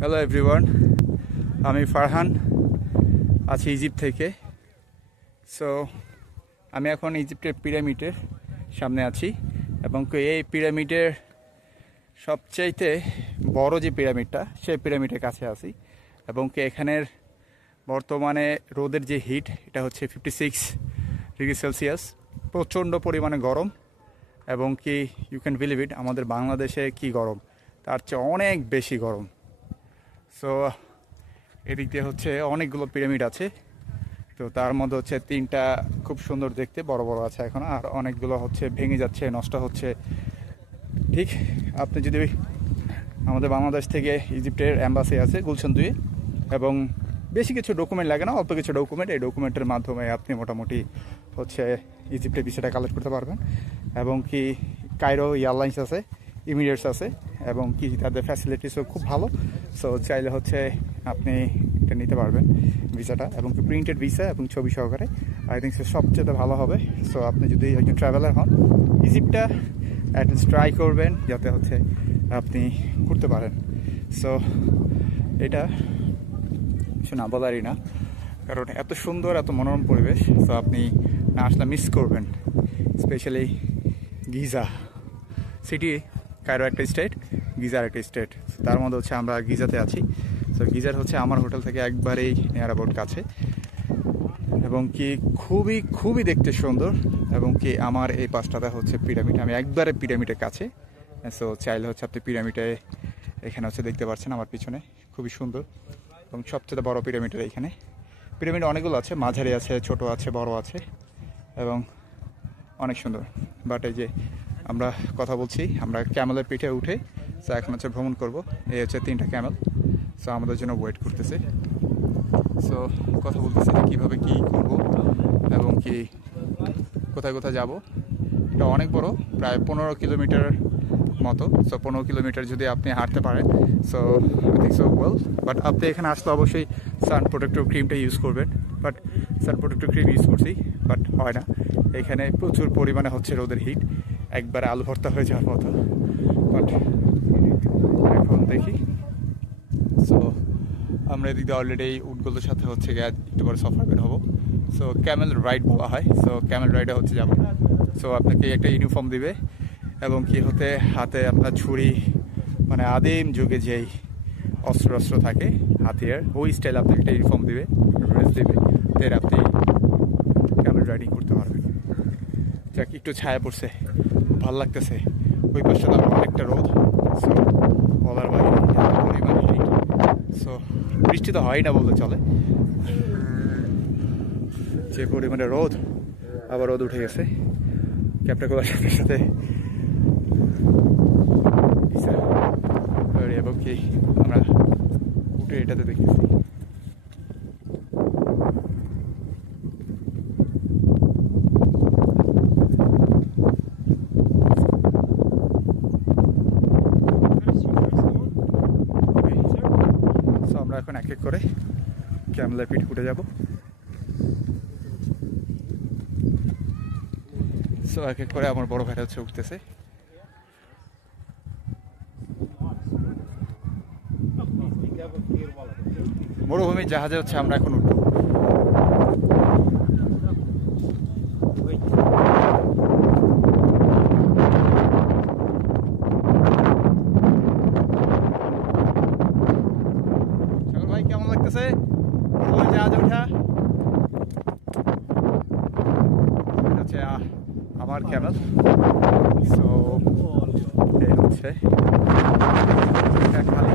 Hello everyone, আমি ফারহান আছি Egypt থেকে। সো আমি এখন ইজিপ্টের পিরামিডের সামনে আছি এবং এই পিরামিডের সবচাইতে বড় যে পিরামিডটা সেই পিরামিডের কাছে আছি এবং এখানের বর্তমানে রোদের যে হিট এটা হচ্ছে 56 ডিগ্রি সেলসিয়াস, প্রচণ্ড পরিমাণে গরম এবং ইউ ক্যান বিলিভ ইট, আমাদের বাংলাদেশে কি গরম তার চেয়ে অনেক বেশি গরম। সো এদিক দিয়ে হচ্ছে অনেকগুলো পিরামিড আছে, তো তার মধ্যে হচ্ছে 3টা খুব সুন্দর দেখতে বড় বড় আছে এখন, আর অনেকগুলো হচ্ছে ভেঙে যাচ্ছে, নষ্ট হচ্ছে। ঠিক আপনি যদি আমাদের বাংলাদেশ থেকে ইজিপ্টের অ্যাম্বাসি আছে গুলশান 2 এবং বেশি কিছু ডকুমেন্ট লাগে না, অল্প কিছু ডকুমেন্ট, এই ডকুমেন্টের মাধ্যমে আপনি মোটামুটি হচ্ছে ইজিপ্টের ভিসাটা কালেক্ট করতে পারবেন। এবং কায়রো এয়ারলাইন্স আছে, ইমিরেটস আছে এবং তাদের ফ্যাসিলিটিসও খুব ভালো। সো চাইলে হচ্ছে আপনি এটা নিতে পারবেন ভিসাটা, এবং প্রিন্টেড ভিসা এবং ছবি সহকারে। আই থিঙ্ক সবচেয়ে ভালো হবে। সো আপনি যদি একজন ট্রাভেলার হন, ইজিপ্টটা অ্যাটলিস্ট ট্রাই করবেন যাতে হচ্ছে আপনি ঘুরতে পারেন। সো এটা না বলারই না, কারণ এত সুন্দর এত মনোরম পরিবেশ। সো আপনি না আসলে মিস করবেন। স্পেশালি গিজা সিটি, কায়রো একটা স্টেট, গিজার একটা স্টেট, তার মধ্যে হচ্ছে আমরা গিজাতে আছি। সো গিজার হচ্ছে আমার হোটেল থেকে একবারেই নিয়ার অ্যাবাউট কাছে এবং খুবই খুবই দেখতে সুন্দর। এবং আমার এই পাশটাতে হচ্ছে পিরামিড, আমি একবারে পিরামিডের কাছে। সো চাইলে হচ্ছে আপনি পিরামিডে এখানে হচ্ছে দেখতে পাচ্ছেন আমার পিছনে, খুবই সুন্দর এবং সবচেয়ে বড় পিরামিডের এইখানে। পিরামিড অনেকগুলো আছে, মাঝারি আছে, ছোট আছে, বড় আছে এবং অনেক সুন্দর। বাট এই যে আমরা কথা বলছি, আমরা ক্যামেলের পিঠে উঠে সো এখন হচ্ছে ভ্রমণ করব। এই হচ্ছে 3টা ক্যামেল, সো আমাদের জন্য ওয়েট করতেছে। সো কথা বলতেছি যে কীভাবে কী করব এবং কোথায় কোথায় যাব। এটা অনেক বড়, প্রায় 15 কিলোমিটার মতো। সো 15 কিলোমিটার যদি আপনি হাঁটতে পারেন, so I think so well. But আপনি এখানে আসলে অবশ্যই সান প্রোটেক্টিভ ক্রিমটা ইউজ করবেন। But sun protective cream use করছি, বাট হয় না, এখানে প্রচুর পরিমাণে হচ্ছে রোদের হিট, একবারে আলু ভর্তা হয়ে যাওয়ার মতো। বাট এখন দেখি। সো আমরা এদিকে অলরেডি উটগুলোর সাথে হচ্ছে একটু করে সফর বের হবো। সো ক্যামেল রাইড বলা হয়। সো ক্যামেল রাইডে হচ্ছে যাবো। সো আপনাকে একটা ইউনিফর্ম দিবে এবং হাতে আপনার ছুরি, মানে আদিম যুগে যেই অস্ত্র থাকে হাতিয়ার, ওই স্টাইল আপনাকে একটা ইউনিফর্ম দিবে, ড্রেস দিবে, এর আপনি ক্যামেল রাইডিং করতে পারবেন। যাক, একটু ছায়া পড়ছে, ভালো লাগতেছে। ওই পাশটা তো অনেকটা রোদ, সো বলার বাইরে পরিমাণে হিট। সো বৃষ্টি তো হয় না বলতে চলে, যে পরিমাণে রোদ, আবার রোদ উঠে গেছে। ক্যাপটা খোলার সাথে সাথে এবং আমরা উঠে এটাতে দেখতেছি। আমরা এখন এক এক করে ক্যামেলের পিঠে উঠে যাব। সো এক এক করে আমার বড় ভাইরা হচ্ছে উঠতেছে। মরুভূমির জাহাজে হচ্ছে আমরা এখন উঠবো। ভাই কেমন লাগতেছে জাহাজে ওঠা? হচ্ছে আমার ক্যামেল। সো এই হচ্ছে খালি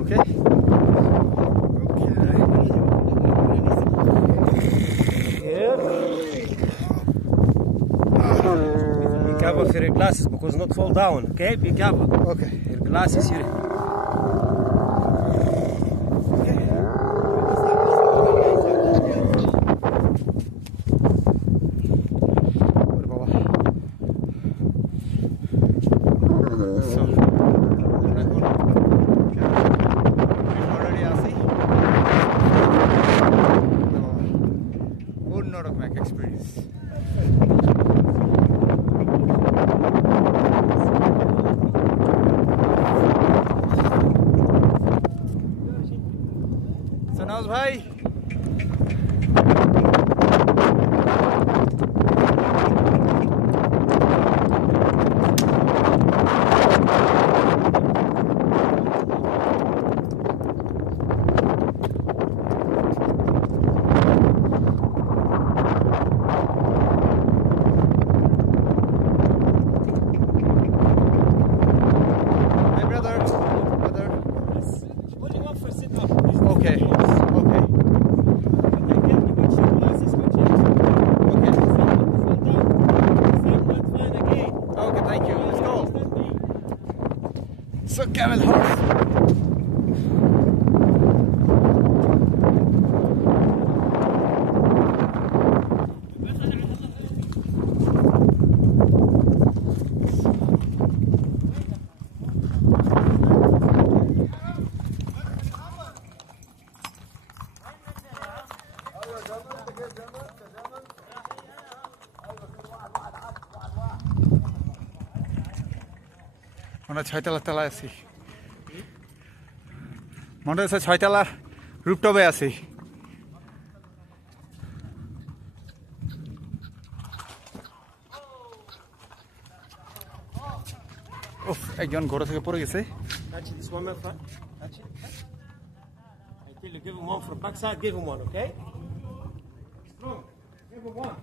okay. Be careful for your glasses because not fall down, okay? Be careful. Okay. Your glasses here. So Firoz ভাই। Okay. Okay. Okay, thank you. Let's go. So, camel horse. মনে হয় ছয়তলা তলায় আছি, মনে হচ্ছে ছয়তলার রুপটপে আছি। উফ, একজন ঘোড়া থেকে পড়ে গেছে। Touch this one, my friend. Touch it. I tell you, give him one for backside. Give him one, okay? Strong. Give him one.